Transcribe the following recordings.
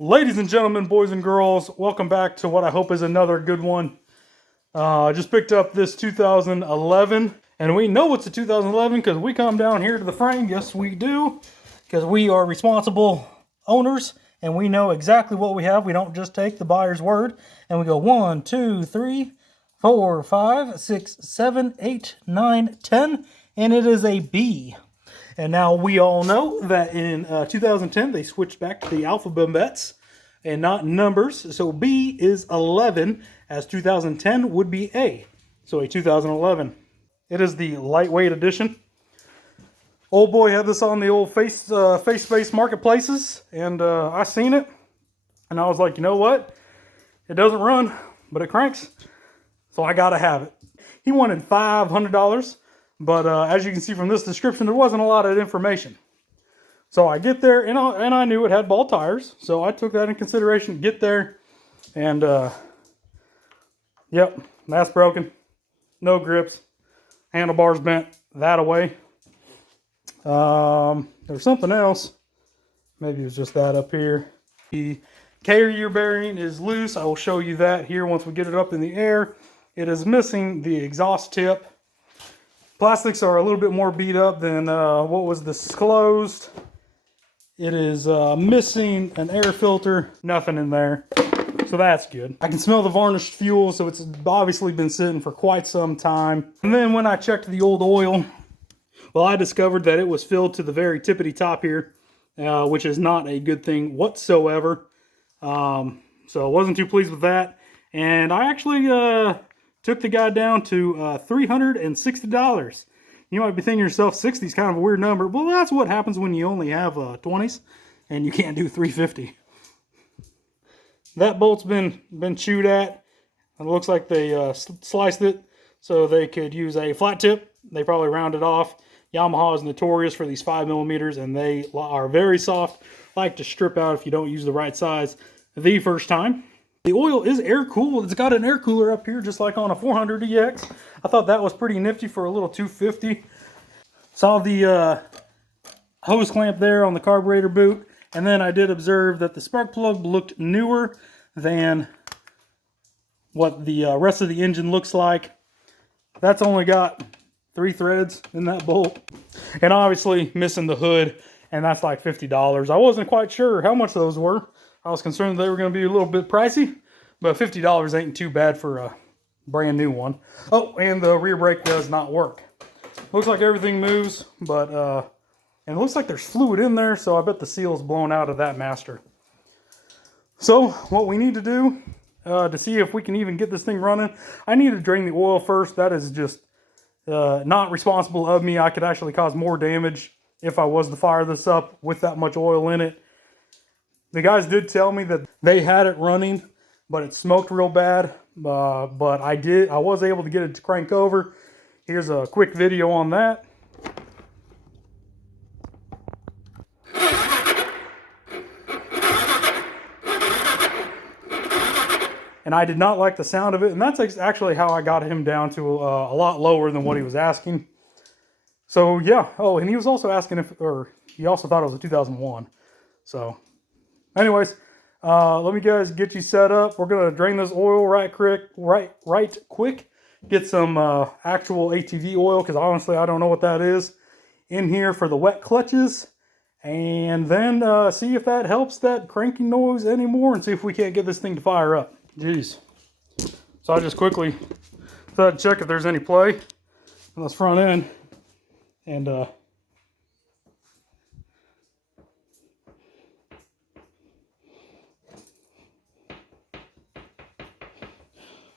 Ladies and gentlemen, boys and girls, welcome back to what I hope is another good one. I just picked up this 2011, and we know it's a 2011 because we come down here to the frame. Yes, we do, because we are responsible owners, and we know exactly what we have. We don't just take the buyer's word, and we go 1, 2, 3, 4, 5, 6, 7, 8, 9, 10, and it is a B. And now we all know that in 2010 they switched back to the alphabets and not numbers. So B is 11, as 2010 would be A. So a 2011. It is the lightweight edition. Old boy had this on the old face-based marketplaces, and I seen it, and I was like, you know what? It doesn't run, but it cranks, so I gotta have it. He wanted $500. But as you can see from this description, there wasn't a lot of information. So I get there, and I knew it had ball tires. So I took that in consideration. Get there, and yep, that's broken. No grips. Handlebars bent that away. There's something else. Maybe it was just that up here. The carrier bearing is loose. I will show you that here once we get it up in the air. It is missing the exhaust tip. Plastics are a little bit more beat up than what was disclosed. It is missing an air filter, nothing in there. So that's good. I can smell the varnished fuel, so it's obviously been sitting for quite some time. And then when I checked the old oil, well, I discovered that it was filled to the very tippity top here, which is not a good thing whatsoever. So I wasn't too pleased with that. And I actually took the guy down to $360. You might be thinking to yourself, 60 is kind of a weird number. Well, that's what happens when you only have 20s and you can't do 350. That bolt's been chewed at. It looks like they sliced it so they could use a flat tip. They probably rounded off. Yamaha is notorious for these 5mm, and they are very soft, like to strip out if you don't use the right size the first time. The oil is air cooled. It's got an air cooler up here, just like on a 400 EX. I thought that was pretty nifty for a little 250. Saw the hose clamp there on the carburetor boot. And then I did observe that the spark plug looked newer than what the rest of the engine looks like. That's only got 3 threads in that bolt. And obviously missing the hood, and that's like $50. I wasn't quite sure how much those were. I was concerned they were going to be a little bit pricey, but $50 ain't too bad for a brand new one. Oh, and the rear brake does not work. Looks like everything moves, but and it looks like there's fluid in there, so I bet the seal's blown out of that master. So what we need to do to see if we can even get this thing running, I need to drain the oil first. That is just not responsible of me. I could actually cause more damage if I was to fire this up with that much oil in it. The guys did tell me that they had it running, but it smoked real bad. But I was able to get it to crank over. Here's a quick video on that. And I did not like the sound of it. And that's actually how I got him down to a lot lower than what he was asking. So yeah. Oh, and he was also asking he also thought it was a 2001. So anyways, let me guys get you set up. We're gonna drain this oil right quick. Get some actual ATV oil, because honestly I don't know what that is, in here for the wet clutches, and then see if that helps that cranking noise anymore, and see if we can't get this thing to fire up. Jeez. So I just quickly thought I'd check if there's any play on this front end, and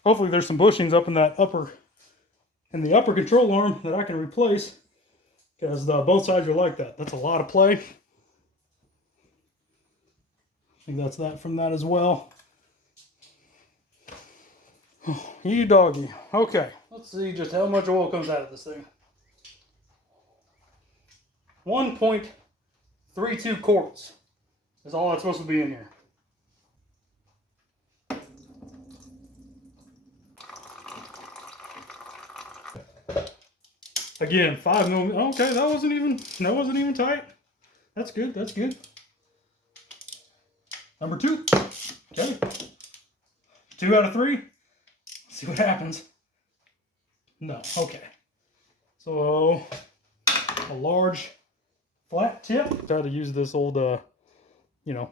hopefully there's some bushings up in the upper control arm that I can replace, because both sides are like that. That's a lot of play. I think that's that from that as well. Oh, you doggy. Okay, let's see just how much oil comes out of this thing. 1.32 quarts is all that's supposed to be in here. Again, 5mm. Okay, that wasn't even tight. That's good. That's good. Number 2. Okay. 2 out of 3. Let's see what happens. No. Okay. So a large flat tip. Got to use this old, you know,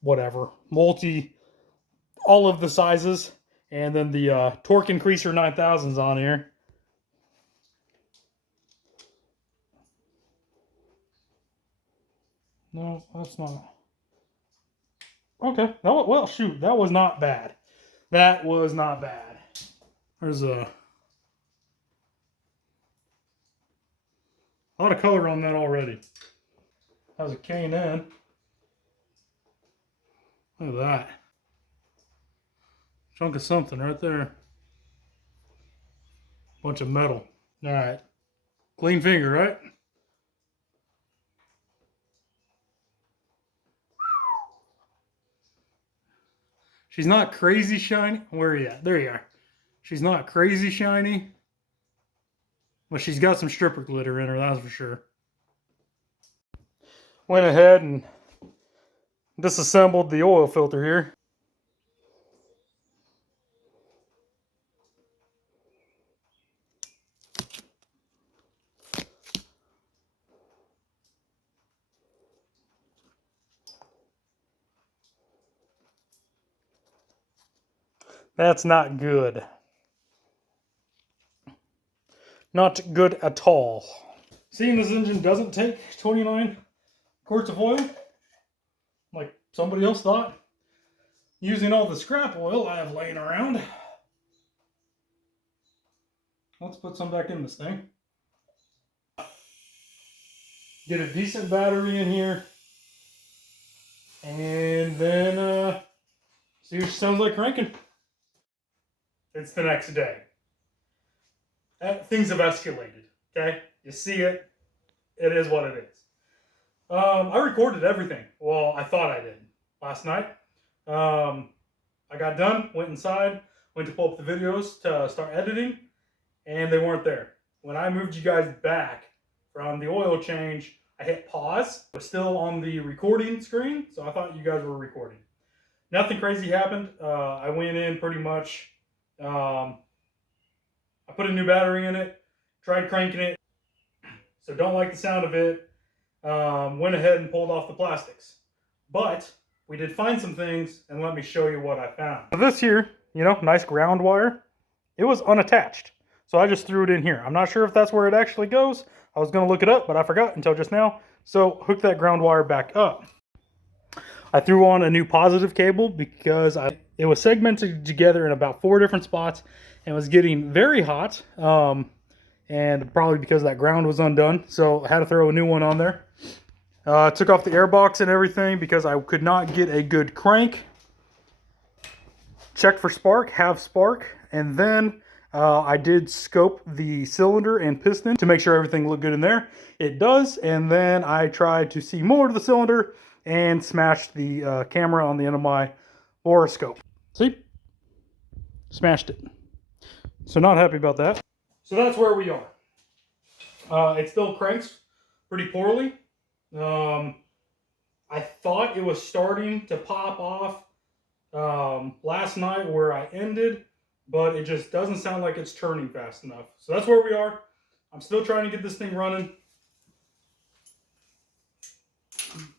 whatever, all of the sizes, and then the torque increaser 9000s on here. No, that's not. Okay. No, well, shoot, that was not bad. That was not bad. There's a lot of color on that already. Has a K&N. Look at that. Chunk of something right there. Bunch of metal. All right. Clean finger, right? She's not crazy shiny. Where are you at? There you are. She's not crazy shiny. But she's got some stripper glitter in her, that's for sure. Went ahead and disassembled the oil filter here. That's not good. Not good at all. Seeing this engine doesn't take 29 quarts of oil, like somebody else thought, using all the scrap oil I have laying around. Let's put some back in this thing. Get a decent battery in here. And then see what she sounds like cranking. It's the next day. Things have escalated, okay? You see it. It is what it is. I recorded everything. Well, I thought I did last night. I got done, went inside, went to pull up the videos to start editing, and they weren't there. When I moved you guys back from the oil change, I hit pause. It was still on the recording screen, so I thought you guys were recording. Nothing crazy happened. I went in pretty much. I put a new battery in it, tried cranking it, so don't like the sound of it. Went ahead and pulled off the plastics. But we did find some things, and let me show you what I found. This here, you know, nice ground wire, it was unattached. So I just threw it in here. I'm not sure if that's where it actually goes. I was going to look it up, but I forgot until just now. So hook that ground wire back up. I threw on a new positive cable because it was segmented together in about 4 different spots and was getting very hot. And probably because that ground was undone. So I had to throw a new one on there. Took off the air box and everything because I could not get a good crank. Checked for spark, have spark, and then I did scope the cylinder and piston to make sure everything looked good in there. It does, and then I tried to see more of the cylinder and smashed the camera on the end of my borescope. See? Smashed it. So not happy about that. So that's where we are. It still cranks pretty poorly. I thought it was starting to pop off last night where I ended, but it just doesn't sound like it's turning fast enough. So that's where we are. I'm still trying to get this thing running.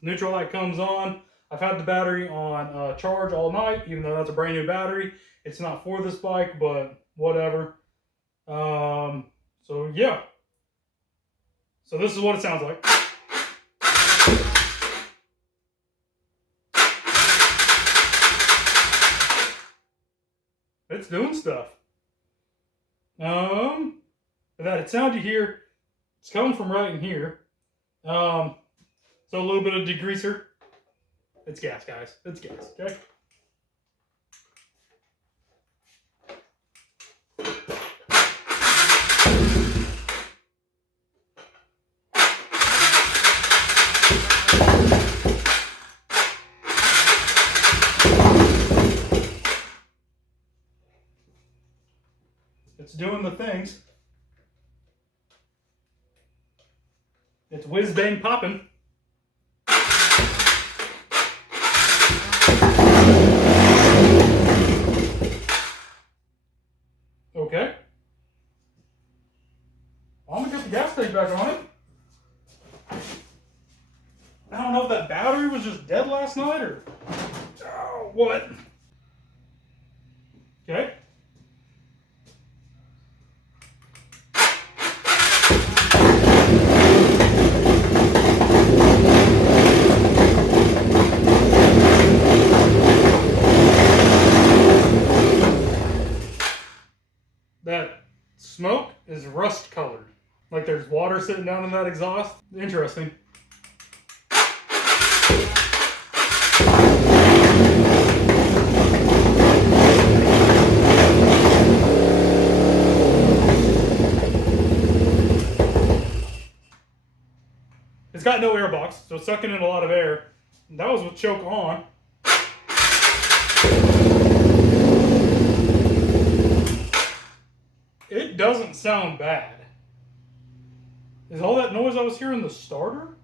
Neutral light comes on. I've had the battery on charge all night, even though that's a brand new battery. It's not for this bike, but whatever. So yeah. So this is what it sounds like. It's doing stuff. That sound you hear, it's coming from right in here. So a little bit of degreaser. It's gas, guys. It's gas, okay? It's doing the things. It's whiz bang popping. Oh, what? Okay. That smoke is rust colored. Like there's water sitting down in that exhaust. Interesting. It's got no air box, so it's sucking in a lot of air. And that was with choke on. It doesn't sound bad. Is all that noise I was hearing the starter?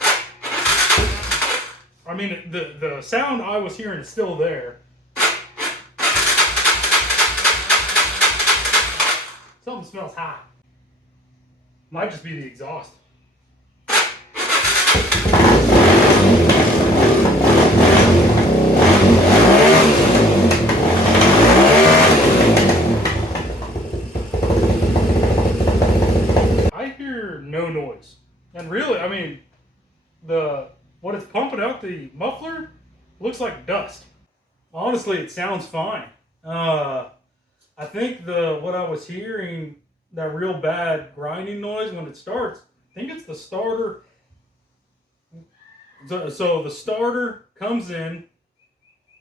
I mean, the sound I was hearing is still there. Something smells hot. Might just be the exhaust. I hear no noise. And really, I mean, what it's pumping out the muffler looks like dust. Honestly, it sounds fine. I think what I was hearing, that real bad grinding noise when it starts, I think it's the starter. So the starter comes in,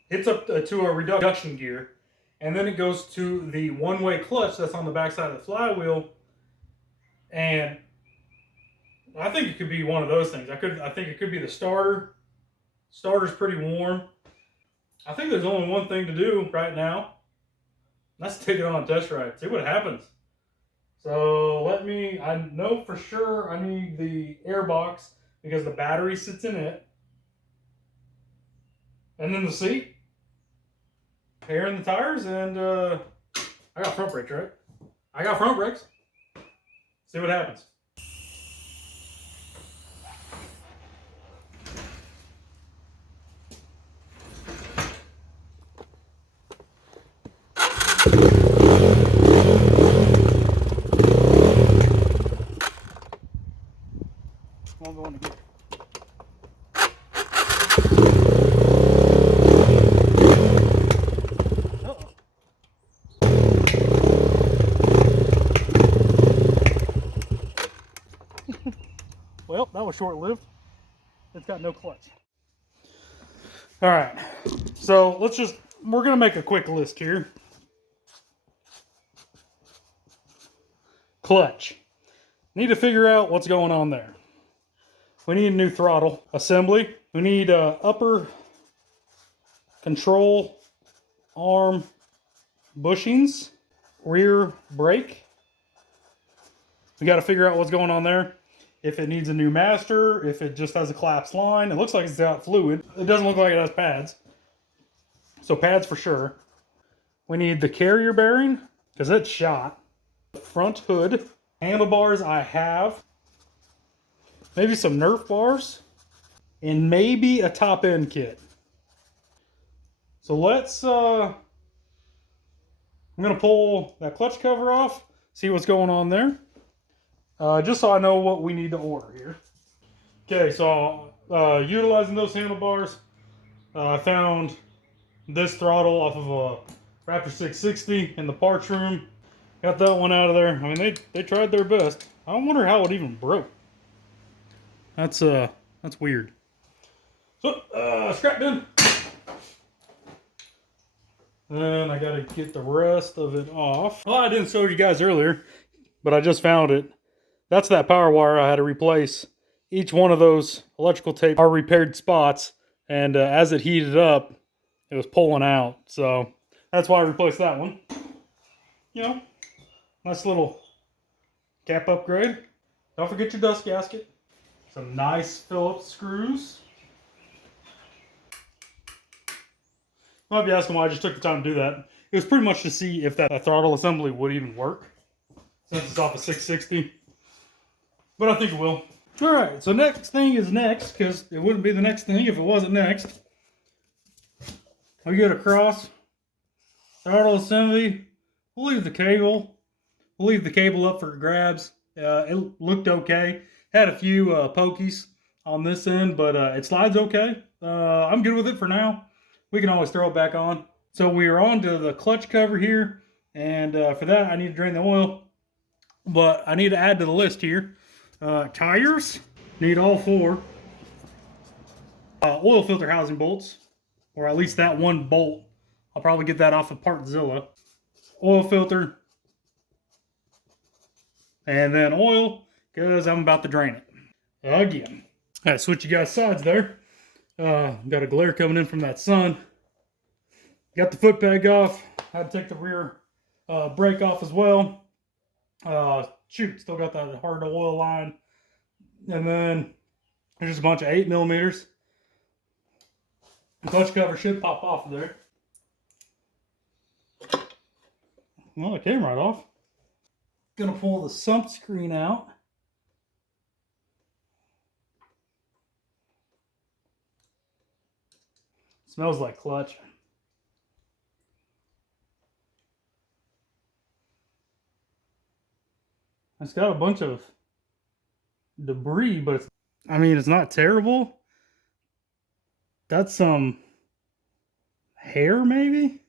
hits up to a reduction gear, and then it goes to the one-way clutch that's on the backside of the flywheel. And I think it could be one of those things. I think it could be the starter. Starter's pretty warm. I think there's only one thing to do right now. Let's take it on a test ride. See what happens. So I know for sure I need the air box because the battery sits in it. And then the seat. Air in the tires, and I got front brakes, right? I got front brakes. See what happens. I'm going to get it. Well, that was short-lived. It's got no clutch. All right, so we're gonna make a quick list here. Clutch. Need to figure out what's going on there. We need a new throttle assembly. We need upper control arm bushings, rear brake. We got to figure out what's going on there. If it needs a new master, if it just has a collapsed line. It looks like it's got fluid. It doesn't look like it has pads. So pads for sure. We need the carrier bearing, because it's shot. Front hood. Handlebars I have. Maybe some Nerf bars. And maybe a top end kit. So I'm going to pull that clutch cover off. See what's going on there. Just so I know what we need to order here. Okay, so utilizing those handlebars, I found this throttle off of a Raptor 660 in the parts room. Got that one out of there. I mean, they tried their best. I wonder how it even broke. That's weird. So, scrap bin. Then I gotta get the rest of it off. Well, I didn't show you guys earlier, but I just found it. That's that power wire I had to replace. Each one of those electrical tape are repaired spots, and as it heated up, it was pulling out. So that's why I replaced that one. You know, nice little cap upgrade. Don't forget your dust gasket. Some nice Phillips screws. You might be asking why I just took the time to do that. It was pretty much to see if that throttle assembly would even work, since it's off a 660. But I think it will. All right, so next thing is next, because it wouldn't be the next thing if it wasn't next. I'll get across. Throttle assembly. We'll leave the cable. We'll leave the cable up for grabs. It looked okay. Had a few pokies on this end, but it slides okay. I'm good with it for now. We can always throw it back on. So we are on to the clutch cover here, and for that I need to drain the oil. But I need to add to the list here. Tires, need all 4. Oil filter housing bolts, or at least that one bolt. I'll probably get that off of Partzilla. Oil filter, and then oil, because I'm about to drain it again. I had to switch you guys sides there. Got a glare coming in from that sun. Got the foot peg off. Had to take the rear brake off as well. Shoot, still got that hard oil line. And then there's just a bunch of 8mm. The clutch cover should pop off of there. Well, it came right off. Gonna pull the sump screen out. Smells like clutch. It's got a bunch of debris, but it's not terrible. That's some hair, maybe?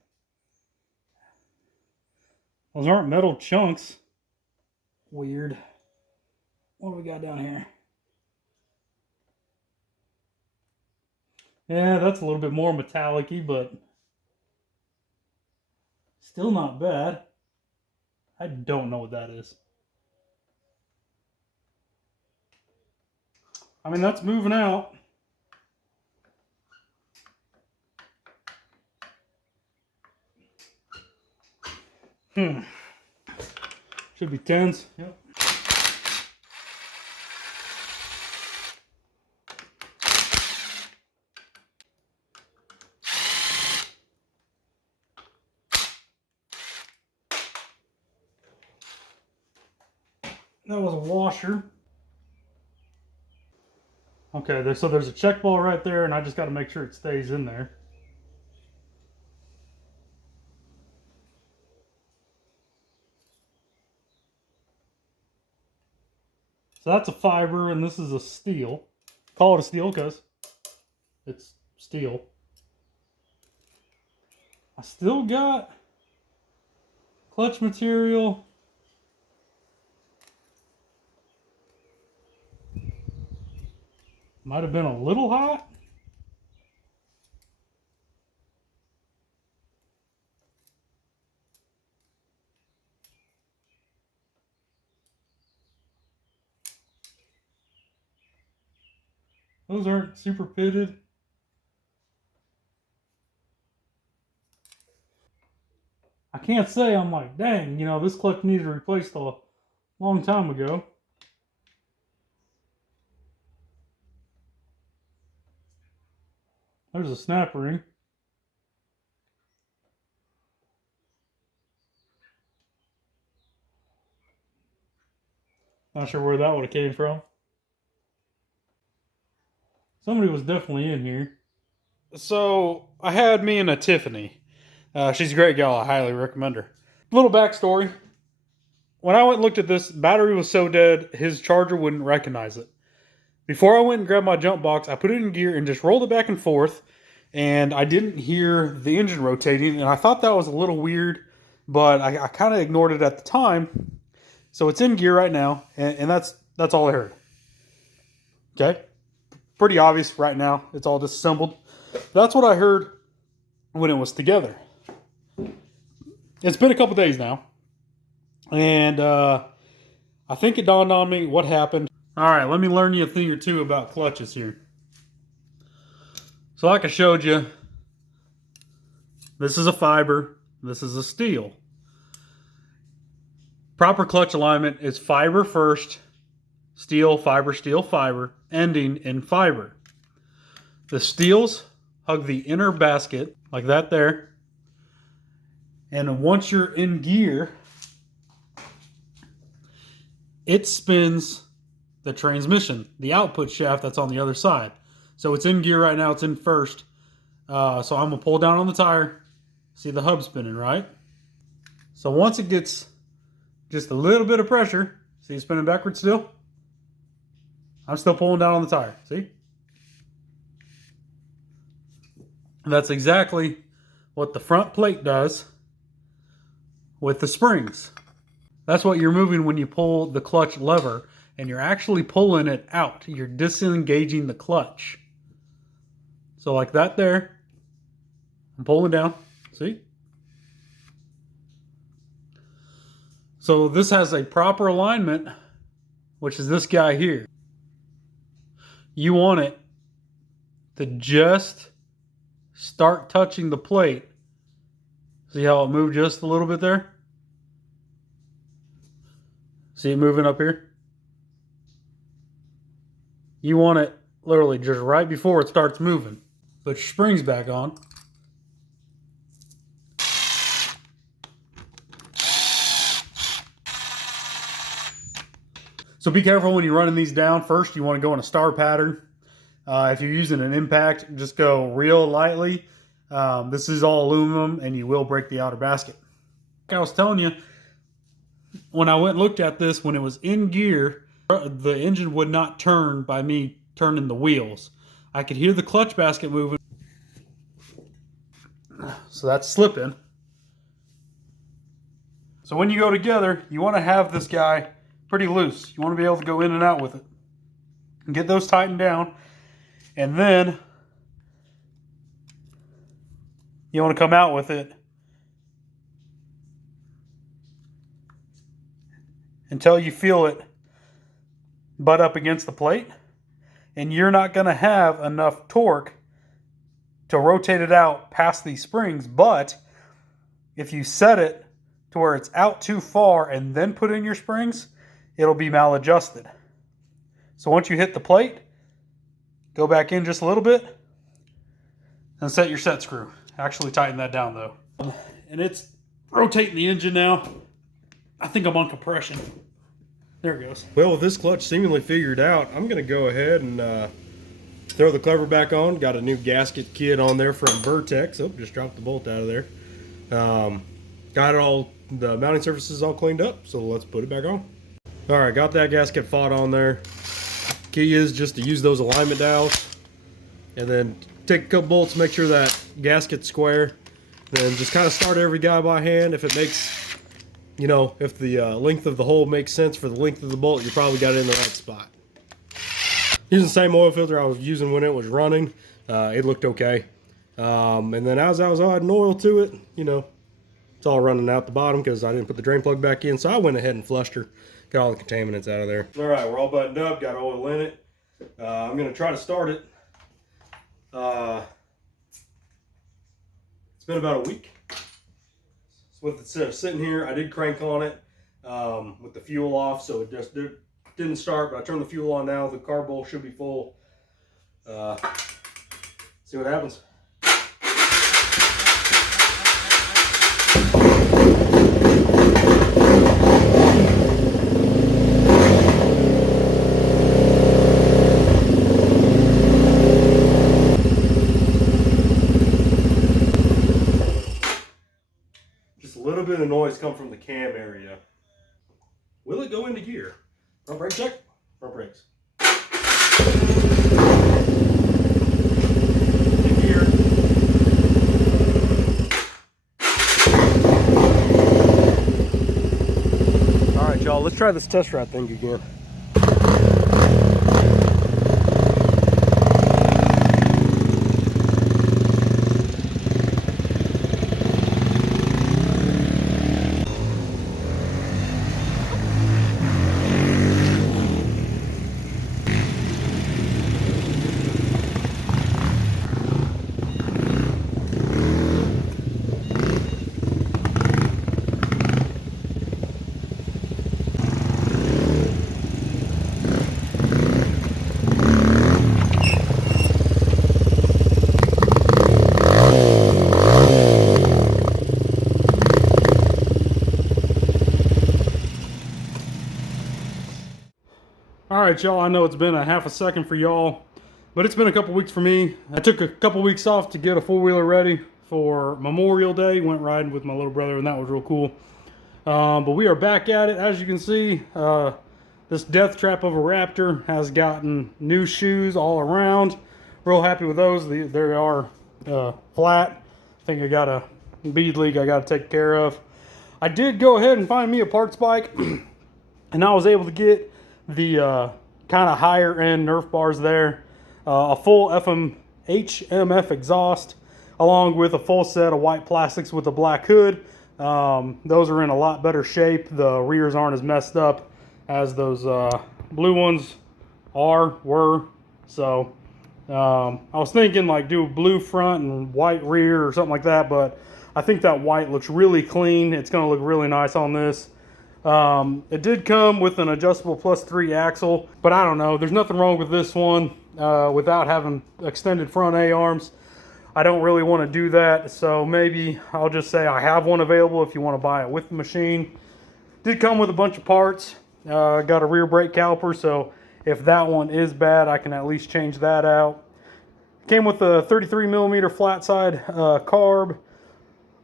Those aren't metal chunks. Weird. What do we got down here? Yeah, that's a little bit more metallic-y, but still not bad. I don't know what that is. That's moving out. Should be 10s. Yep. That was a washer. Okay, so there's a check ball right there, and I just got to make sure it stays in there. So that's a fiber, and this is a steel. Call it a steel because it's steel. I still got clutch material. Might have been a little hot. Those aren't super pitted. I can't say I'm like, dang, this clutch needed replaced a long time ago. There's a snap ring. Not sure where that would have came from. Somebody was definitely in here. So I had me and a Tiffany. She's a great gal. I highly recommend her. Little backstory. When I went and looked at this, battery was so dead, his charger wouldn't recognize it. Before I went and grabbed my jump box, I put it in gear and just rolled it back and forth. And I didn't hear the engine rotating. And I thought that was a little weird. But I kind of ignored it at the time. So it's in gear right now. And that's all I heard. Okay? Pretty obvious right now. It's all disassembled. That's what I heard when it was together. It's been a couple days now. And I think it dawned on me what happened. All right, let me learn you a thing or two about clutches here. So like I showed you, this is a fiber, this is a steel. Proper clutch alignment is fiber first, steel, fiber, ending in fiber. The steels hug the inner basket, like that there. And once you're in gear, it spins the transmission, the output shaft that's on the other side. So it's in gear right now, it's in first. So I'm gonna pull down on the tire. See the hub spinning, right? So once it gets just a little bit of pressure, see it spinning backwards still? I'm still pulling down on the tire, see? And that's exactly what the front plate does with the springs. That's what you're moving when you pull the clutch lever, and you're actually pulling it out. You're disengaging the clutch. So like that there, I'm pulling down, see? So this has a proper alignment, which is this guy here. You want it to just start touching the plate. See how it moved just a little bit there? See it moving up here? You want it literally just right before it starts moving. Put your springs back on. So be careful when you're running these down. First, you want to go in a star pattern. If you're using an impact, just go real lightly. This is all aluminum, and you will break the outer basket. Like I was telling you, when I went and looked at this, when it was in gear, the engine would not turn by me turning the wheels. I could hear the clutch basket moving. So that's slipping. So when you go together, you want to have this guy pretty loose. You want to be able to go in and out with it. And get those tightened down. And then you want to come out with it until you feel it butt up against the plate. And you're not going to have enough torque to rotate it out past these springs. But if you set it to where it's out too far and then put in your springs, it'll be maladjusted. So once you hit the plate, go back in just a little bit and set your set screw. Actually tighten that down though. And it's rotating the engine now. I think I'm on compression. There it goes. Well, with this clutch seemingly figured out, I'm going to go ahead and throw the cover back on. Got a new gasket kit on there from Vertex. Oh, just dropped the bolt out of there. Got it all, the mounting surfaces all cleaned up, so let's put it back on. All right, got that gasket fought on there. Key is just to use those alignment dials and then take a couple bolts, make sure that gasket's square. Then just kind of start every guy by hand. If it makes, you know, if the length of the hole makes sense for the length of the bolt, you probably got it in the right spot. Using the same oil filter I was using when it was running. It looked okay. And then as I was adding oil to it, you know, it's all running out the bottom because I didn't put the drain plug back in. So I went ahead and flushed her. Got all the contaminants out of there. All right, we're all buttoned up, got oil in it. I'm gonna try to start it. It's been about a week. So with it sitting here, I did crank on it with the fuel off, so it just didn't start, but I turned the fuel on now. The carb bowl should be full. See what happens. Bit of noise come from the cam area. Will it go into gear? Front brake check. Front brakes. In gear. All right, y'all. Let's try this test ride thing again. All right, y'all, I know it's been a half a second for y'all. But it's been a couple weeks for me. I took a couple weeks off to get a four-wheeler ready for Memorial Day. Went riding with my little brother, and that was real cool. But we are back at it. As you can see, this death trap of a Raptor has gotten new shoes all around. Real happy with those. They are flat. I think I got a bead leak I got to take care of. I did go ahead and find me a parts bike, and I was able to get the kind of higher end Nerf bars there. A full HMF exhaust, along with a full set of white plastics with a black hood. Those are in a lot better shape. The rears aren't as messed up as those blue ones were. So I was thinking like do blue front and white rear or something like that, but I think that white looks really clean. It's going to look really nice on this. It did come with an adjustable +3 axle, but I don't know. There's nothing wrong with this one without having extended front A-arms. I don't really want to do that, so maybe I'll just say I have one available if you want to buy it with the machine. Did come with a bunch of parts. Got a rear brake caliper, so if that one is bad, I can at least change that out. Came with a 33mm flat side carb,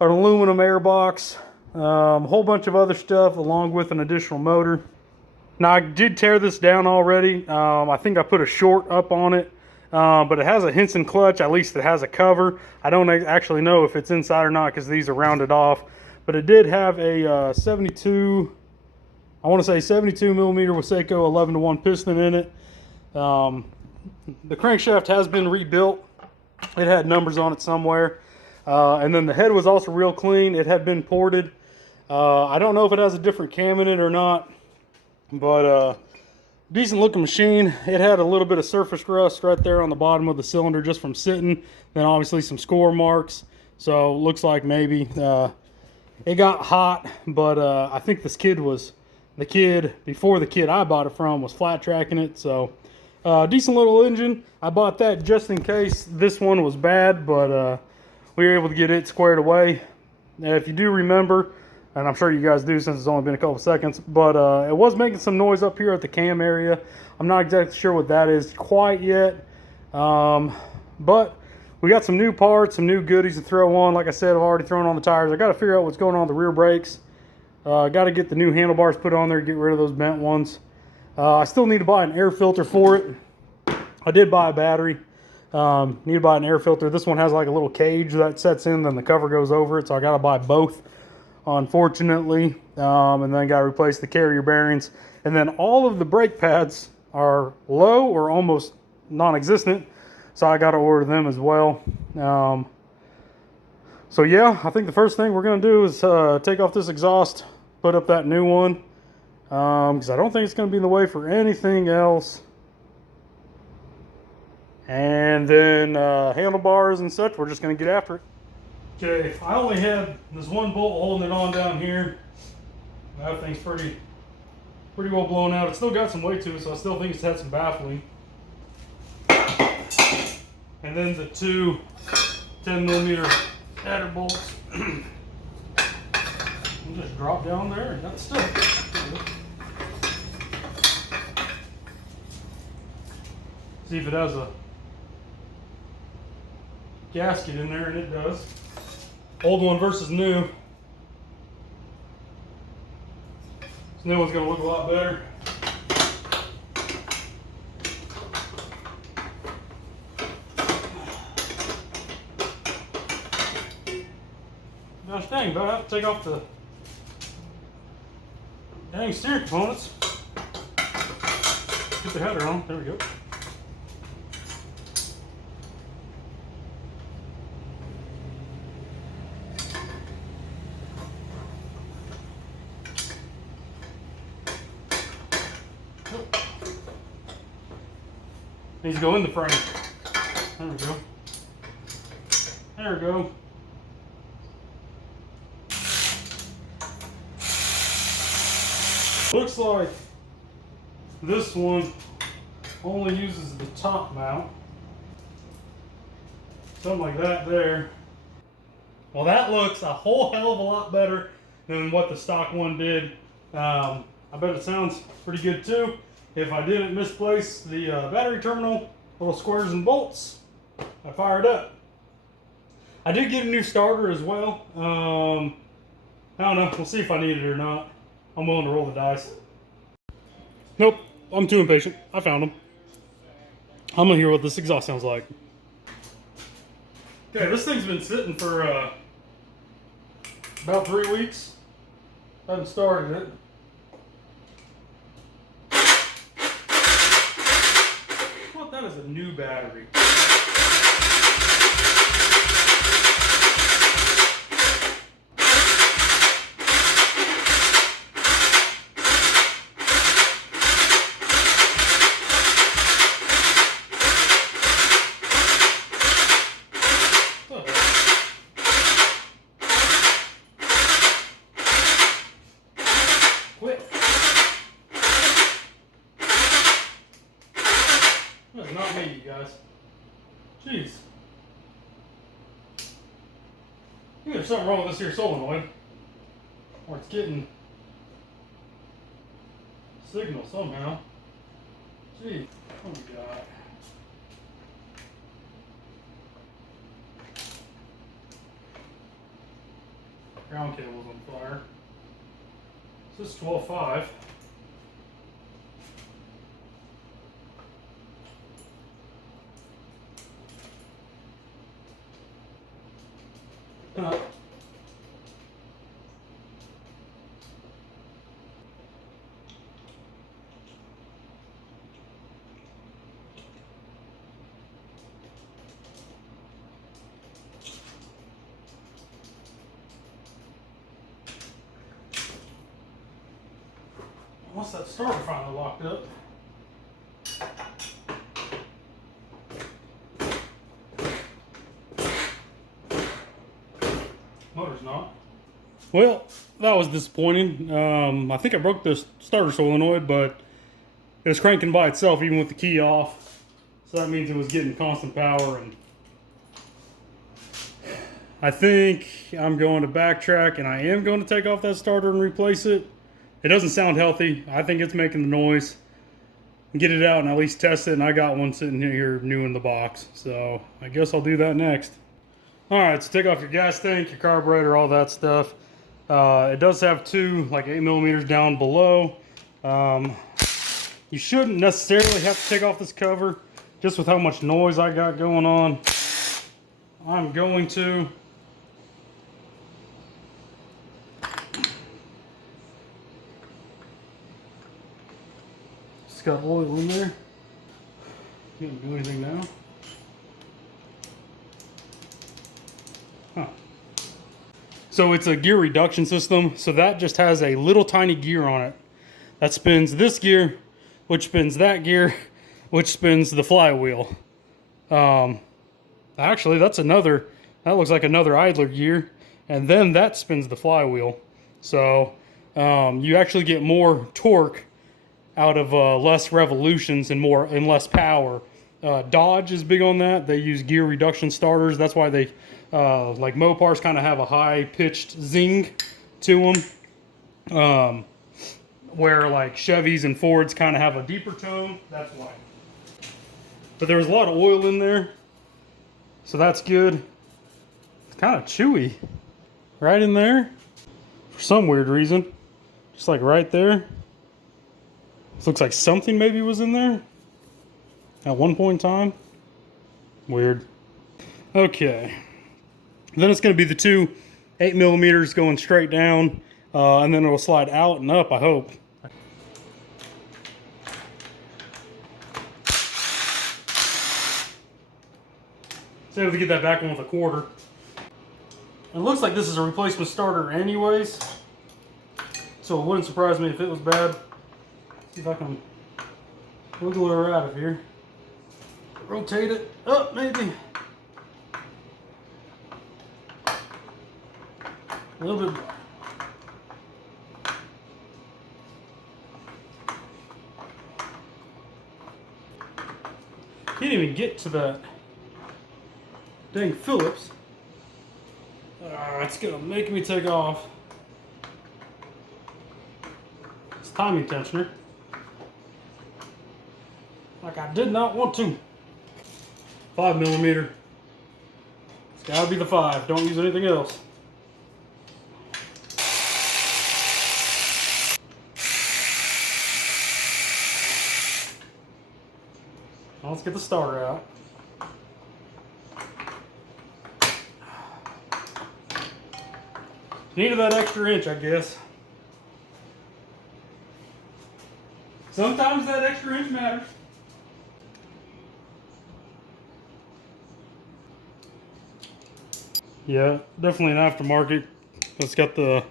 an aluminum air box, a whole bunch of other stuff along with an additional motor. Now I did tear this down already. I think I put a short up on it, but it has a Henson clutch. At least it has a cover. I don't actually know if it's inside or not because these are rounded off, but it did have a 72 millimeter Waseco 11-to-1 piston in it. The crankshaft has been rebuilt. It had numbers on it somewhere. And then the head was also real clean. It had been ported. I don't know if it has a different cam in it or not, but decent looking machine. It had a little bit of surface rust right there on the bottom of the cylinder just from sitting. Then obviously some score marks. So looks like maybe it got hot, but I think this kid was, before the kid I bought it from was flat tracking it. So decent little engine. I bought that just in case this one was bad, but we were able to get it squared away. Now, if you do remember, and I'm sure you guys do since it's only been a couple seconds, but it was making some noise up here at the cam area. I'm not exactly sure what that is quite yet, but we got some new parts, some new goodies to throw on. Like I said, I've already thrown on the tires. I got to figure out what's going on with the rear brakes. Got to get the new handlebars put on there, get rid of those bent ones. I still need to buy an air filter for it. I did buy a battery. Need to buy an air filter. This one has like a little cage that sets in, then the cover goes over it, so I got to buy both, unfortunately. And then got to replace the carrier bearings. And then all of the brake pads are low or almost non-existent, so I got to order them as well. So yeah, I think the first thing we're going to do is take off this exhaust, put up that new one, because I don't think it's going to be in the way for anything else. And then handlebars and such, we're just going to get after it. Okay, I only had this one bolt holding it on down here. That thing's pretty well blown out. It's still got some weight to it, so I still think it's had some baffling. And then the two 10mm adder bolts. We'll just drop down there and got stuck. See if it has a gasket in there, and it does. Old one versus new. This new one's gonna look a lot better. Gosh dang, but I have to take off the dang steering components. Get the header on. There we go. Needs to go in the frame. There we go. There we go. Looks like this one only uses the top mount. Something like that there. Well, that looks a whole hell of a lot better than what the stock one did. I bet it sounds pretty good too. If I didn't misplace the battery terminal little squares and bolts. I fired up. I did get a new starter as well. I don't know. We'll see if I need it or not. I'm willing to roll the dice. Nope. I'm too impatient. I found them. I'm gonna hear what this exhaust sounds like. Okay, this thing's been sitting for about 3 weeks. I haven't started it. What? That is a new battery. Quit. That's not me, you guys. Jeez. I think there's something wrong with this here solenoid. Or it's getting signal somehow. Jeez. Oh my god. Ground cable's on fire. This is 12.5. Once that starter finally locked up. Motor's not. Well, that was disappointing. I think I broke this starter solenoid, but it was cranking by itself even with the key off. So that means it was getting constant power, and I think I'm going to backtrack and I am going to take off that starter and replace it. It doesn't sound healthy. I think it's making the noise. Get it out and at least test it, and I got one sitting here new in the box. So I guess I'll do that next. Alright, so take off your gas tank, your carburetor, all that stuff. It does have two, like 8mm down below. You shouldn't necessarily have to take off this cover, just with how much noise I got going on. I'm going to. It's got oil in there. Can't do anything now. Huh. So it's a gear reduction system. So that just has a little tiny gear on it that spins this gear, which spins that gear, which spins the flywheel. Actually, that looks like another idler gear, and then that spins the flywheel. So you actually get more torque out of less revolutions and less power. Dodge is big on that. They use gear reduction starters. That's why they like Mopars kind of have a high pitched zing to them, where like Chevys and Fords kind of have a deeper tone. That's why. But there was a lot of oil in there, so that's good. It's kind of chewy right in there for some weird reason, just like right there. This looks like something maybe was in there at one point in time. Weird. Okay. Then it's going to be the two 8mm going straight down, and then it'll slide out and up, I hope. See if we get that back on with a quarter. It looks like this is a replacement starter anyways, so it wouldn't surprise me if it was bad. See if I can wiggle her out of here. Rotate it up, maybe. A little bit more. Can't even get to that dang Phillips. It's gonna make me take off. It's timing tensioner. Like I did not want to. 5mm. It's gotta be the 5. Don't use anything else. Now let's get the starter out. Needed that extra inch, I guess. Sometimes that extra inch matters. Yeah, definitely an aftermarket. It's got the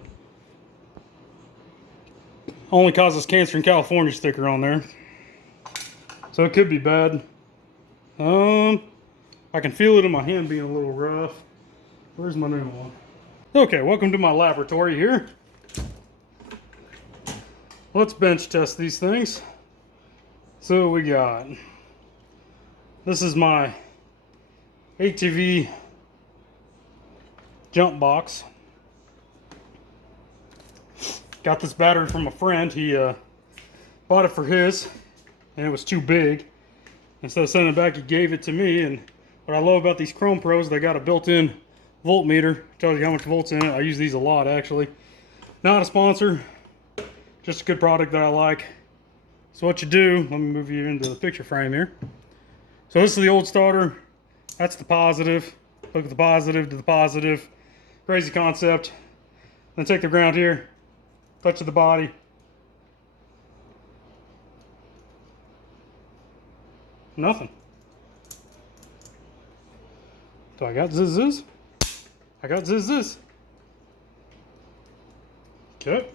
only causes cancer in California sticker on there. So it could be bad. I can feel it in my hand being a little rough. Where's my new one? Okay, welcome to my laboratory here. Let's bench test these things. So we got, this is my ATV jump box. Got this battery from a friend. He bought it for his, and it was too big. Instead of sending it back, he gave it to me. And what I love about these Chrome Pros, they got a built-in voltmeter. Tells you how much volts in it. I use these a lot, actually. Not a sponsor, just a good product that I like. So what you do, let me move you into the picture frame here. So this is the old starter. That's the positive. Look at the positive to the positive. Crazy concept. Then take the ground here, touch the body. Nothing. So I got ziz. I got ziz. Okay.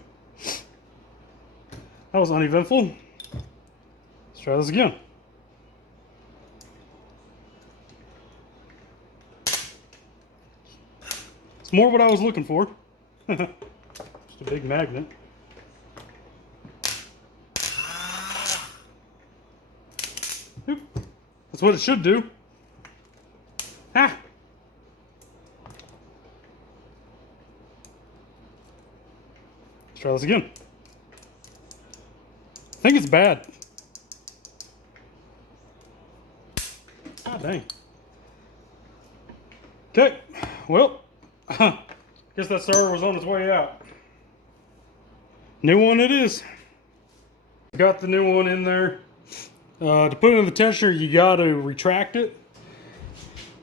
That was uneventful. Let's try this again. It's more what I was looking for. Just a big magnet. Oop. That's what it should do. Ah! Let's try this again. I think it's bad. Ah, dang. Okay, well, guess that starter was on its way out. New one it is. Got the new one in there. To put it in the tensioner, you got to retract it.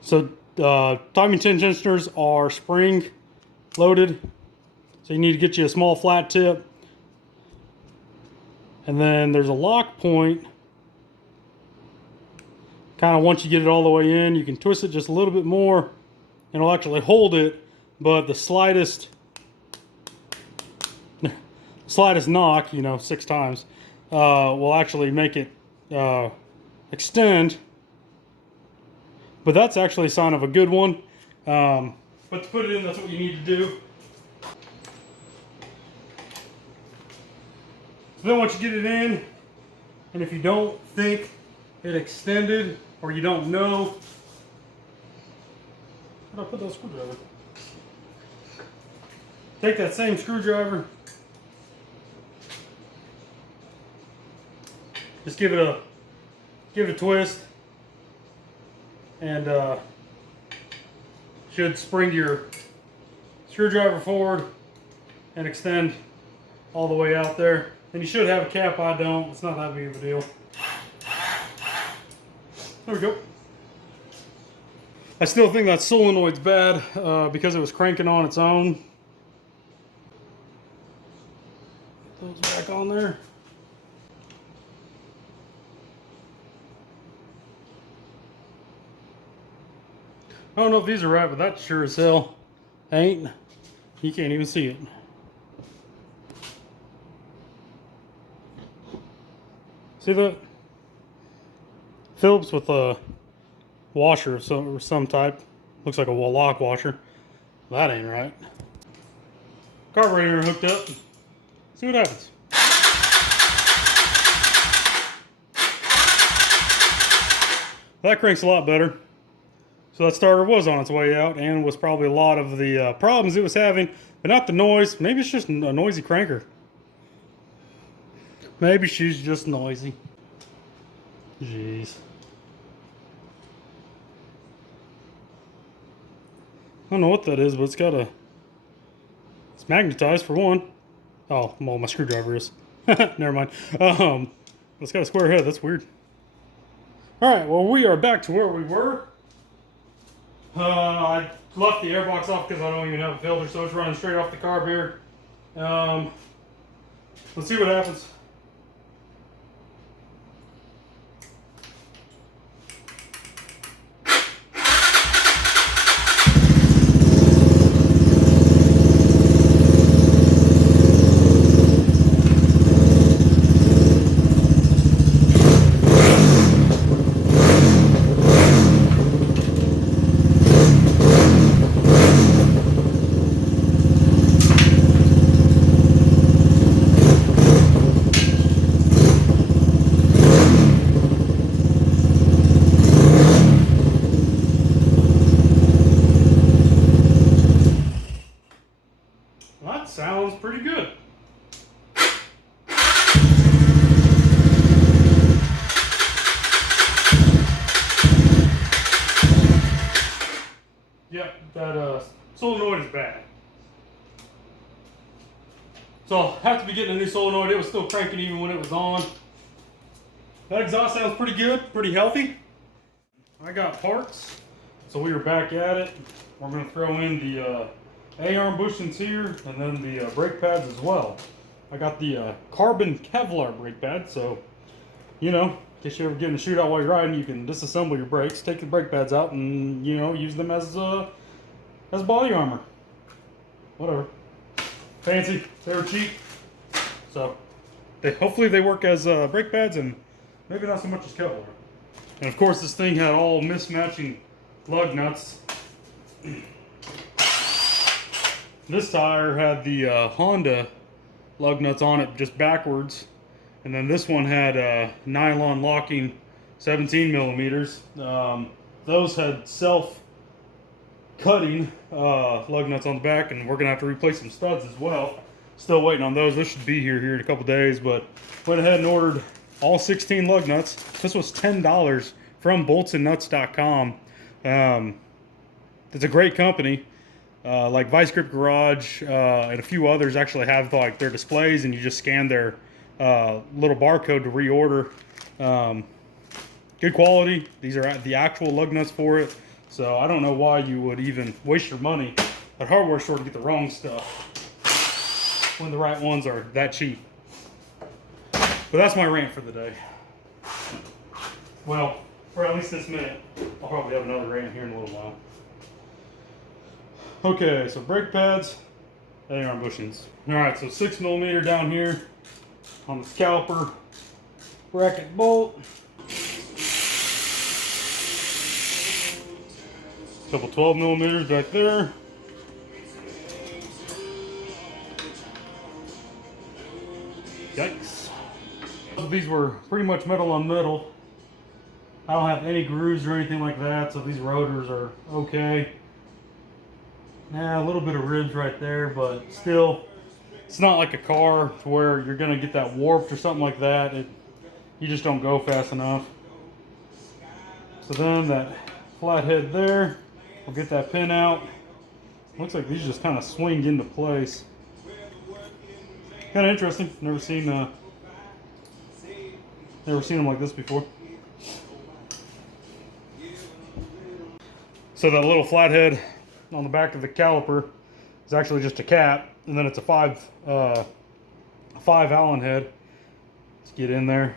So timing tensioners are spring loaded. So you need to get you a small flat tip. And then there's a lock point. Kind of once you get it all the way in, you can twist it just a little bit more and it'll actually hold it. But the slightest knock, 6 times, will actually make it extend. But that's actually a sign of a good one. But to put it in, that's what you need to do. So then once you get it in, and if you don't think it extended, or you don't know, where'd I put that screwdriver? Take that same screwdriver, just give it a twist, and should spring your screwdriver forward and extend all the way out there. And you should have a cap. I don't. It's not that big of a deal. There we go. I still think that solenoid's bad because it was cranking on its own. Put those back on there. I don't know if these are right, but that sure as hell ain't. You can't even see it. See that? Phillips with a washer of some type. Looks like a lock washer. That ain't right. Carburetor hooked up. See what happens. That cranks a lot better. So that starter was on its way out and was probably a lot of the problems it was having, but not the noise. Maybe it's just a noisy cranker. Maybe she's just noisy. Jeez. don't know what that is, but it's got it's magnetized for one. Oh, well, my screwdriver is. Never mind. It's got a square head. That's weird. All right, well, we are back to where we were. I left the airbox off because I don't even have a filter, so it's running straight off the carb here. Let's see what happens. That sounds pretty good. Yep, that solenoid is bad. So I'll have to be getting a new solenoid. It was still cranking even when it was on. That exhaust sounds pretty good, pretty healthy. I got parts, so we were back at it. We're going to throw in the A-arm bushings here, and then the brake pads as well. I got the carbon Kevlar brake pad, so, you know, in case you ever get in a shootout while you're riding, you can disassemble your brakes, take the brake pads out, and, you know, use them as body armor. Whatever. Fancy. They were cheap. So, hopefully they work as brake pads, and maybe not so much as Kevlar. And of course, this thing had all mismatching lug nuts. This tire had the Honda lug nuts on it just backwards, and then this one had nylon locking 17 millimeters. Those had self-cutting lug nuts on the back, and we're gonna have to replace some studs as well. Still waiting on those. This should be here in a couple days, but went ahead and ordered all 16 lug nuts. This was $10 from boltsandnuts.com. It's a great company. Like Vice Grip Garage and a few others actually have like their displays, and you just scan their little barcode to reorder. Good quality. These are the actual lug nuts for it, so I don't know why you would even waste your money at hardware store to get the wrong stuff when the right ones are that cheap. But that's my rant for the day. Well, for at least this minute. I'll probably have another rant here in a little while. Okay, so brake pads, A-arm bushings. Alright, so 6 millimeter down here on the scalper, bracket bolt. Couple 12 millimeters back there. Yikes. These were pretty much metal on metal. I don't have any grooves or anything like that, so these rotors are okay. Yeah, a little bit of ribs right there, but still, it's not like a car to where you're gonna get that warped or something like that. You just don't go fast enough. So then that flathead there, we'll get that pin out. Looks like these just kind of swing into place. Kind of interesting. Never seen them like this before. So that little flathead on the back of the caliper is actually just a cap, and then it's a 5 Allen head. Let's get in there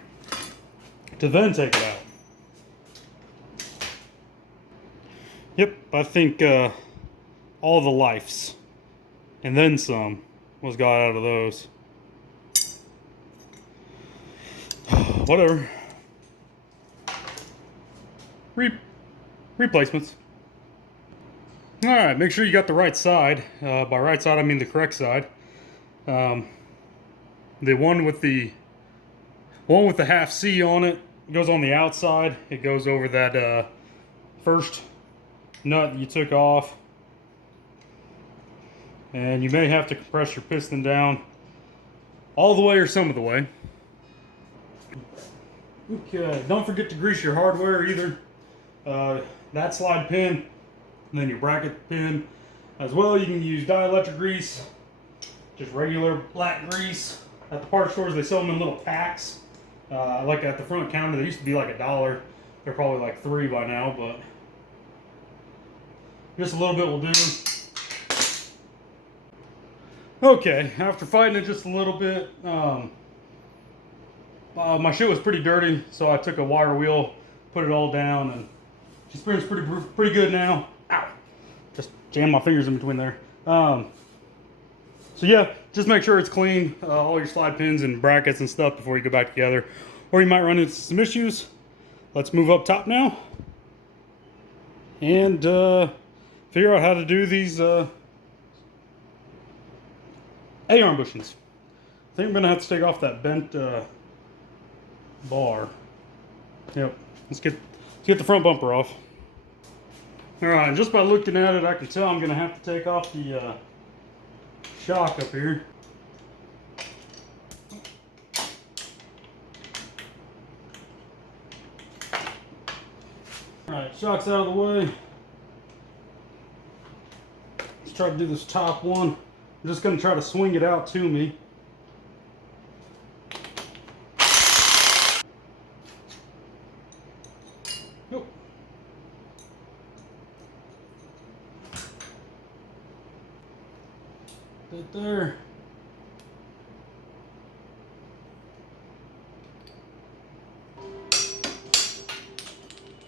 to then take it out. Yep, I think all the lifes and then some was got out of those. Whatever. Replacements. Alright, make sure you got the right side. By right side, I mean the correct side. The one with the half C on it goes on the outside. It goes over that first nut you took off. And you may have to compress your piston down all the way or some of the way. Okay, don't forget to grease your hardware either. That slide pin, and then your bracket pin. As well, you can use dielectric grease, just regular black grease. At the parts stores, they sell them in little packs. Like at the front counter, they used to be like $1. They're probably like $3 by now, but just a little bit will do. Okay, after fighting it just a little bit, my shit was pretty dirty, so I took a wire wheel, put it all down, and she springs pretty good now. Ow! Just jammed my fingers in between there. So yeah, just make sure it's clean, all your slide pins and brackets and stuff before you go back together, or you might run into some issues. Let's move up top now and figure out how to do these A-arm bushings. I think I'm gonna have to take off that bent bar. Yep, let's get the front bumper off. All right, just by looking at it, I can tell I'm gonna have to take off the shock up here. All right, shock's out of the way. Let's try to do this top one. I'm just going to try to swing it out to me. Yep. Right there.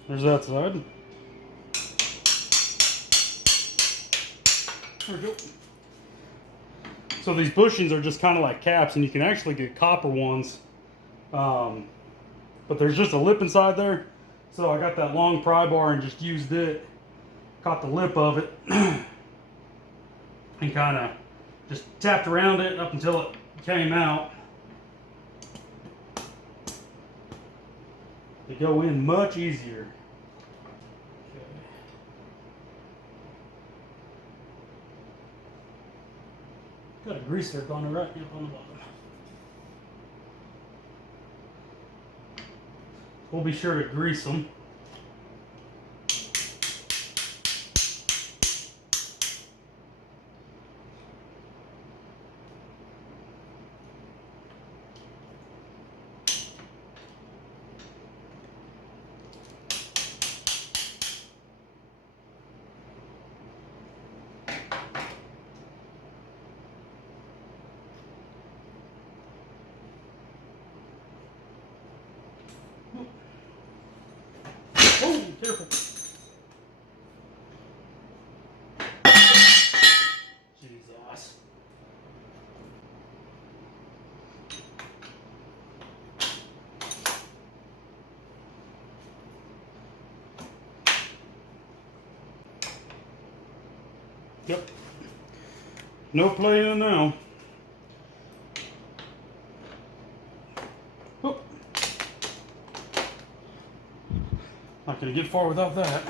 There's that side. There we go. So these bushings are just kind of like caps, and you can actually get copper ones. But there's just a lip inside there. So I got that long pry bar and just used it. Caught the lip of it. And kind of just tapped around it up until it came out. They go in much easier. Okay. Got a grease zerk on the right and on the bottom. We'll be sure to grease them. Oh, careful. Jesus. Yep. No playing now. Oh. Not gonna get far without that.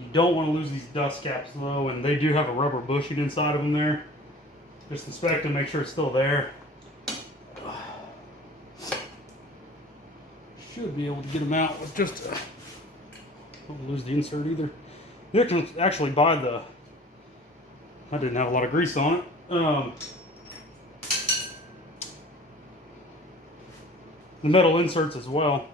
You don't want to lose these dust caps though, and they do have a rubber bushing inside of them there. Just inspect them, make sure it's still there. Should be able to get them out with just don't lose the insert either. You can actually buy the, I didn't have a lot of grease on it. The metal inserts as well.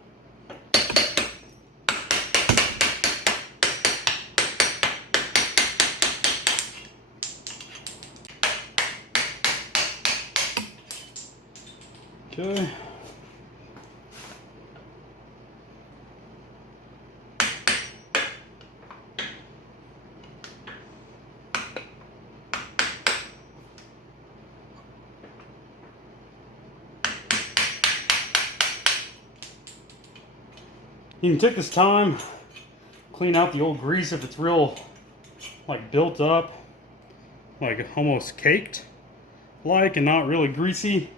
Okay. You can take this time, clean out the old grease if it's real, like built up, like almost caked, like, and not really greasy.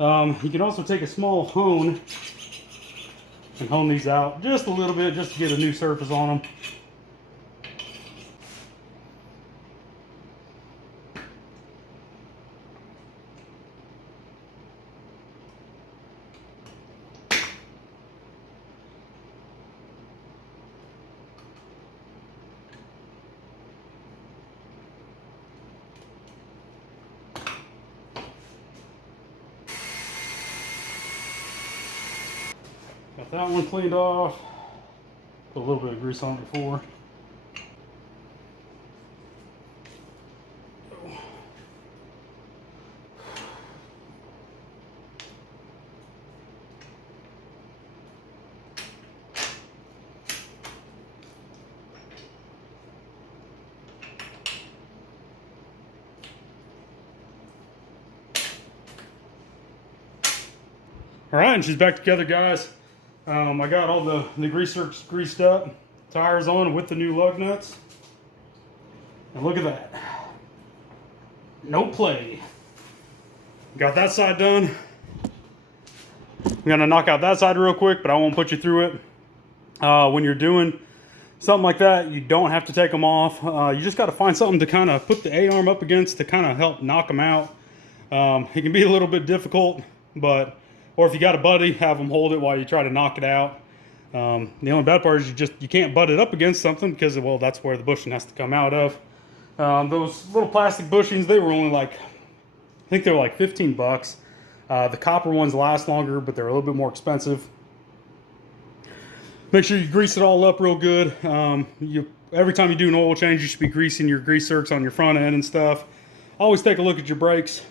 You can also take a small hone and hone these out just a little bit, just to get a new surface on them. Got that one cleaned off. Put a little bit of grease on it before. All right, and she's back together, guys. I got all the greasers greased up, tires on with the new lug nuts. And look at that. No play. Got that side done. I'm gonna knock out that side real quick, but I won't put you through it. When you're doing something like that, you don't have to take them off. You just gotta find something to kind of put the A-arm up against to kind of help knock them out. It can be a little bit difficult, but or if you got a buddy, have them hold it while you try to knock it out. The only bad part is you can't butt it up against something because, well, that's where the bushing has to come out of. Those little plastic bushings, they were only like, I think they were like 15 bucks. The copper ones last longer, but they're a little bit more expensive. Make sure you grease it all up real good. Every time you do an oil change, you should be greasing your grease zerks on your front end and stuff. Always take a look at your brakes.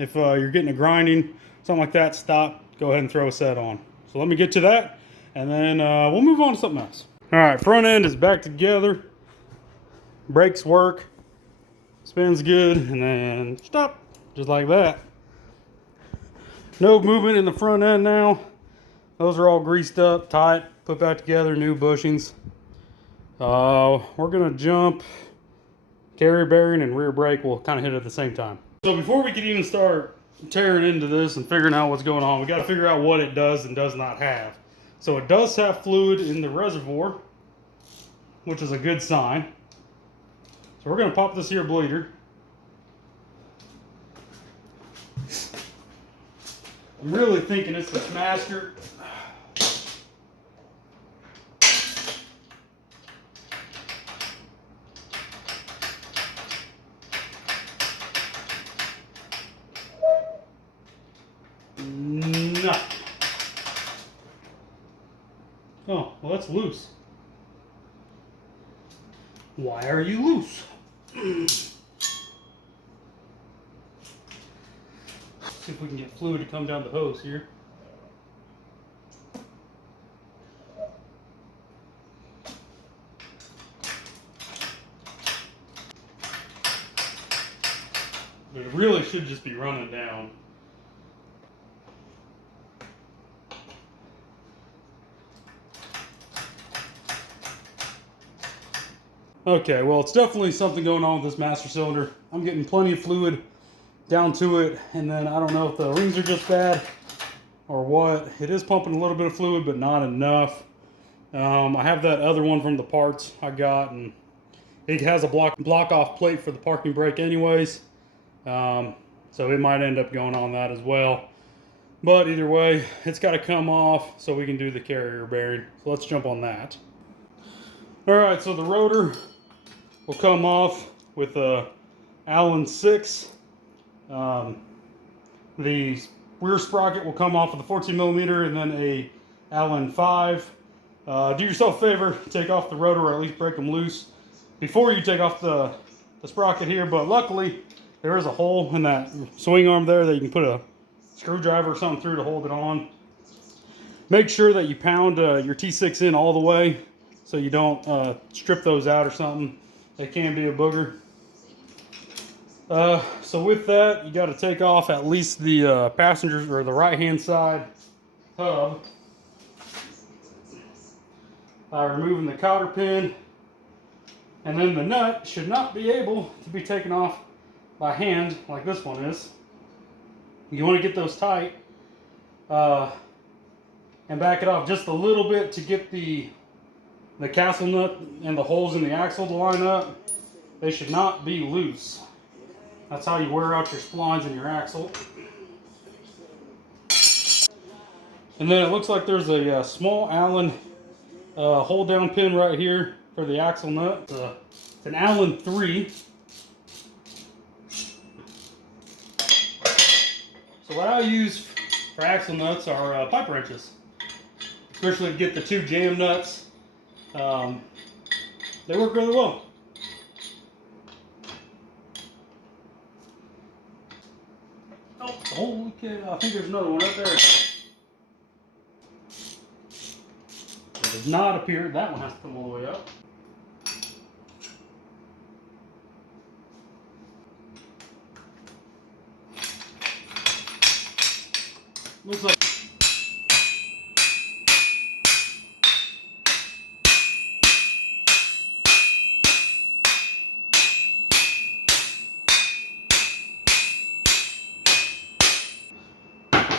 If you're getting a grinding, something like that, stop. Go ahead and throw a set on. So let me get to that, and then we'll move on to something else. All right, front end is back together. Brakes work. Spins good, and then stop. Just like that. No movement in the front end now. Those are all greased up, tight, put back together, new bushings. We're gonna jump carrier bearing and rear brake. Will kind of hit at the same time. So before we can even start tearing into this and figuring out what's going on, we got to figure out what it does and does not have. So it does have fluid in the reservoir, which is a good sign. So we're going to pop this here bleeder. I'm really thinking it's the Smaster. No. Oh, well, that's loose. Why are you loose? See if we can get fluid to come down the hose here. But it really should just be running down. Okay, well, it's definitely something going on with this master cylinder. I'm getting plenty of fluid down to it, and then I don't know if the rings are just bad or what. It is pumping a little bit of fluid, but not enough. I have that other one from the parts I got, and it has a block off plate for the parking brake anyways. So it might end up going on that as well. But either way, it's got to come off so we can do the carrier bearing. So let's jump on that. All right, so the rotor will come off with a Allen 6. The rear sprocket will come off with a 14 millimeter and then a Allen 5. Do yourself a favor, take off the rotor or at least break them loose before you take off the sprocket here. But luckily, there is a hole in that swing arm there that you can put a screwdriver or something through to hold it on. Make sure that you pound your T6 in all the way so you don't strip those out or something. They can be a booger. So with that, you got to take off at least the passengers or the right hand side hub by removing the cotter pin, and then the nut should not be able to be taken off by hand like this one is. You want to get those tight and back it off just a little bit to get the castle nut and the holes in the axle to line up. They should not be loose. That's how you wear out your splines in your axle. And then it looks like there's a small Allen hold down pin right here for the axle nut. It's an Allen 3. So what I use for axle nuts are pipe wrenches. especially to get the 2 jam nuts. They work really well. Oh, holy cow. I think there's another one up there. It does not appear. That one has to come all the way up. Looks like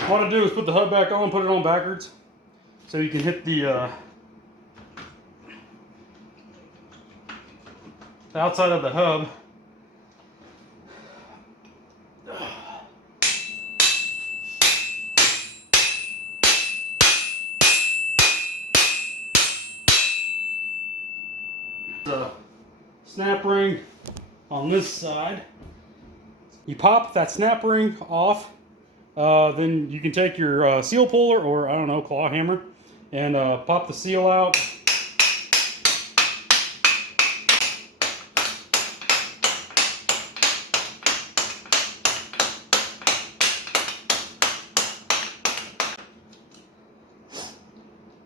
what I do is put the hub back on, put it on backwards, so you can hit the outside of the hub. The snap ring on this side. You pop that snap ring off, then you can take your seal puller, or I don't know, claw hammer, and pop the seal out.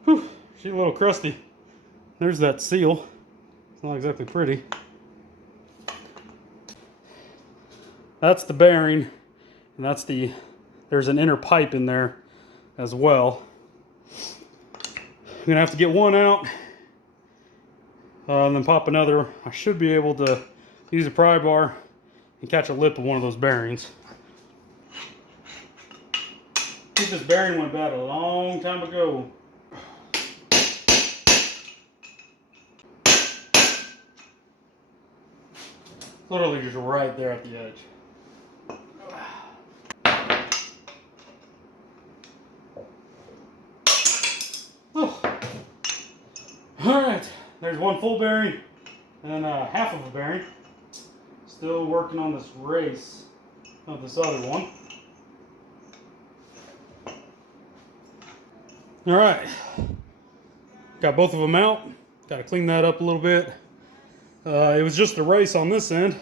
Whew, she's a little crusty. There's that seal. It's not exactly pretty. That's the bearing, and that's there's an inner pipe in there as well. I'm gonna have to get one out, and then pop another. I should be able to use a pry bar and catch a lip of one of those bearings. I think this bearing went bad a long time ago. Literally just right there at the edge. Oh. All right, there's one full bearing and half of a bearing. Still working on this race of this other one. All right, got both of them out. Got to clean that up a little bit. It was just a race on this end,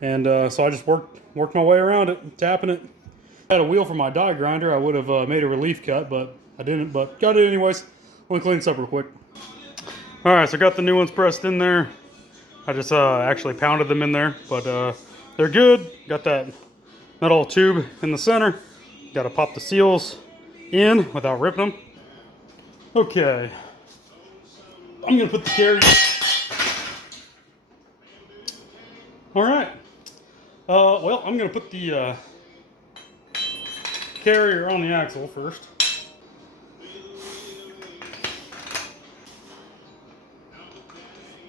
and so I just worked my way around it, tapping it. If I had a wheel for my die grinder, I would have made a relief cut, but I didn't. But got it anyways. Let me clean this up real quick. All right, so I got the new ones pressed in there. I just actually pounded them in there, but they're good. Got that metal tube in the center. Got to pop the seals in without ripping them. Okay, I'm gonna put the carrier. All right. Well, I'm going to put the carrier on the axle first.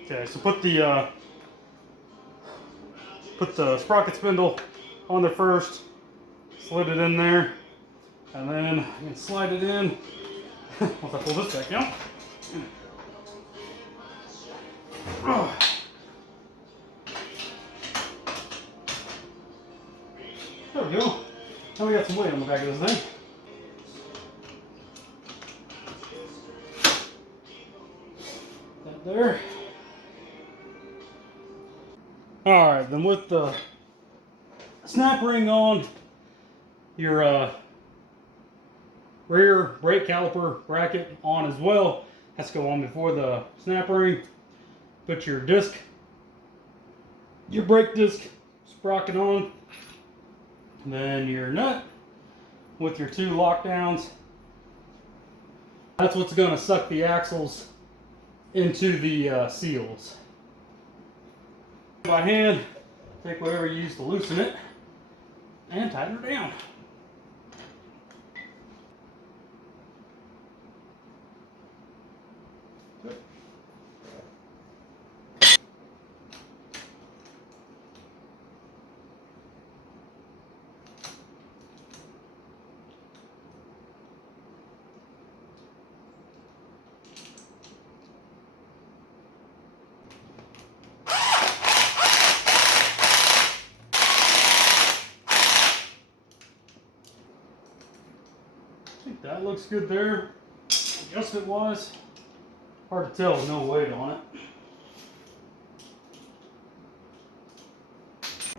Okay, so put the sprocket spindle on there first. Slid it in there, and then I can slide it in. Once I pull this back down. There we go. Now we got some weight on the back of this thing. That there. Alright, then with the snap ring on, your rear brake caliper bracket on as well. Has to go on before the snap ring. Put your disc, your brake disc sprocket on. Then your nut with your 2 lockdowns. That's what's going to suck the axles into the seals. By hand, take whatever you use to loosen it and tighten it down. Good. I think that looks good there. adjustment wise, hard to tell with no weight on it.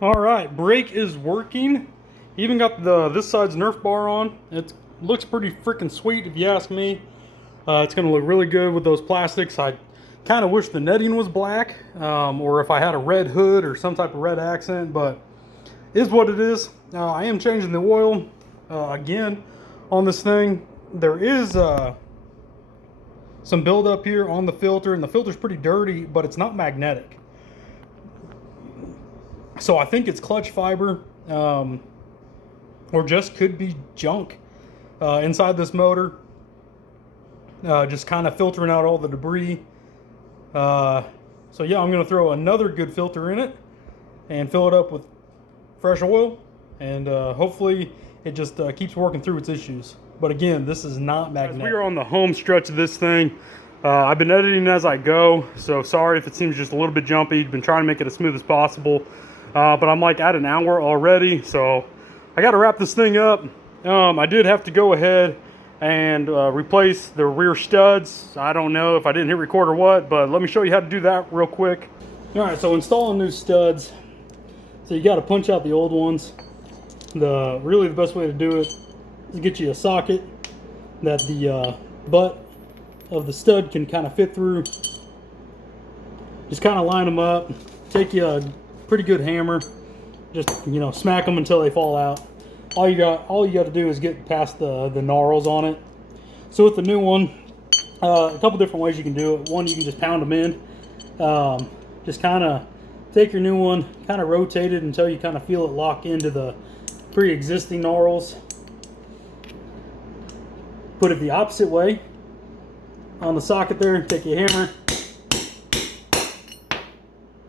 All right, brake is working. Even got this side's Nerf bar on. It looks pretty freaking sweet if you ask me. It's gonna look really good with those plastics. I kind of wish the netting was black, or if I had a red hood or some type of red accent, but is what it is. I am changing the oil again on this thing. There is some buildup here on the filter, and the filter's pretty dirty, but it's not magnetic. So I think it's clutch fiber, or just could be junk inside this motor. Just kind of filtering out all the debris. So yeah, I'm going to throw another good filter in it and fill it up with fresh oil, and hopefully it just keeps working through its issues. But again, this is not magnetic. We are on the home stretch of this thing. I've been editing as I go, so sorry if it seems just a little bit jumpy. Been trying to make it as smooth as possible, but I'm like at an hour already, so I got to wrap this thing up. I did have to go ahead and replace the rear studs. I don't know if I didn't hit record or what, but let me show you how to do that real quick. All right, so installing new studs. So you got to punch out the old ones. Really the best way to do it is get you a socket that the butt of the stud can kind of fit through. Just kind of line them up. Take you a pretty good hammer. Just, you know, smack them until they fall out. All you got to do is get past the gnarls on it. So with the new one, a couple different ways you can do it. One, you can just pound them in. Just kind of take your new one, kind of rotate it until you kind of feel it lock into the pre-existing gnarls. Put it the opposite way on the socket there. Take your hammer.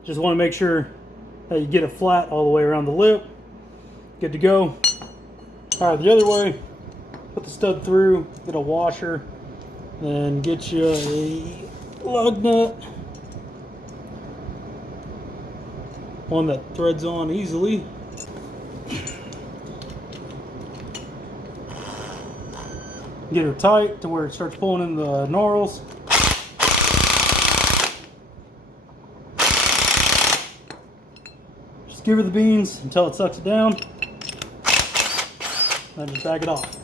Just want to make sure that you get it flat all the way around the lip. Good to go. All right, the other way, put the stud through, get a washer, then get you a lug nut. One that threads on easily. Get her tight to where it starts pulling in the gnarls. Just give her the beans until it sucks it down. Then just back it off.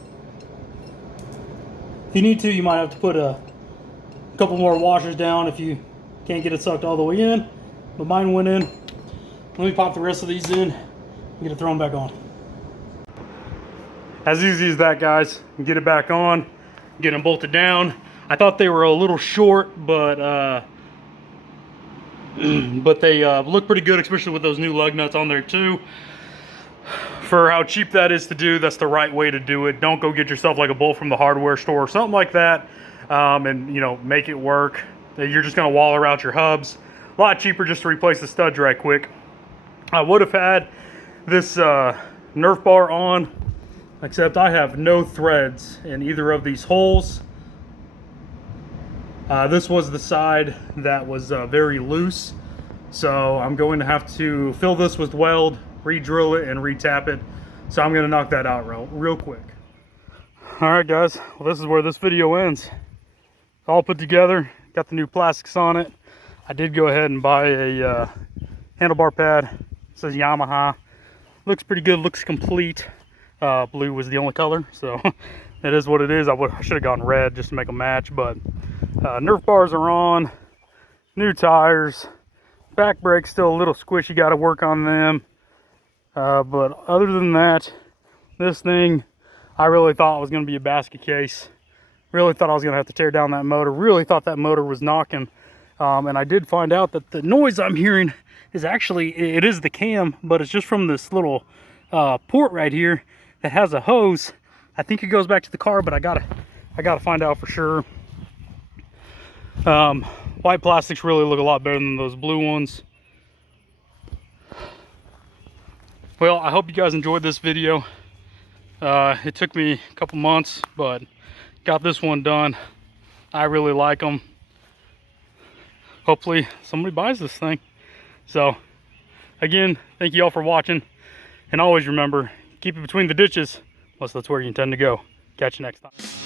If you need to, you might have to put a couple more washers down if you can't get it sucked all the way in. But mine went in. Let me pop the rest of these in and get it thrown back on. As easy as that, guys. Get it back on, get them bolted down. I thought they were a little short, but they look pretty good, especially with those new lug nuts on there too. For how cheap that is to do, that's the right way to do it. Don't go get yourself like a bolt from the hardware store or something like that, and you know, make it work. You're just gonna waller out your hubs. A lot cheaper just to replace the studs right quick. I would have had this Nerf bar on, except I have no threads in either of these holes. This was the side that was very loose, so I'm going to have to fill this with weld, re-drill it, and re-tap it. So I'm going to knock that out real quick. Alright guys, well, this is where this video ends. All put together, got the new plastics on it. I did go ahead and buy a handlebar pad. It says Yamaha. Looks pretty good, looks complete. Blue was the only color, so it is what it is. I should have gone red just to make a match, but Nerf bars are on, new tires, back brake's still a little squishy, got to work on them. But other than that, this thing, I really thought it was going to be a basket case. Really thought I was going to have to tear down that motor. Really thought that motor was knocking. And I did find out that the noise I'm hearing is actually, it is the cam, but it's just from this little port right here that has a hose. I think it goes back to the car, but I gotta find out for sure. White plastics really look a lot better than those blue ones. Well, I hope you guys enjoyed this video. It took me a couple months, but got this one done. I really like them. Hopefully somebody buys this thing. So again, thank you all for watching, and always remember, keep it between the ditches unless that's where you intend to go. Catch you next time.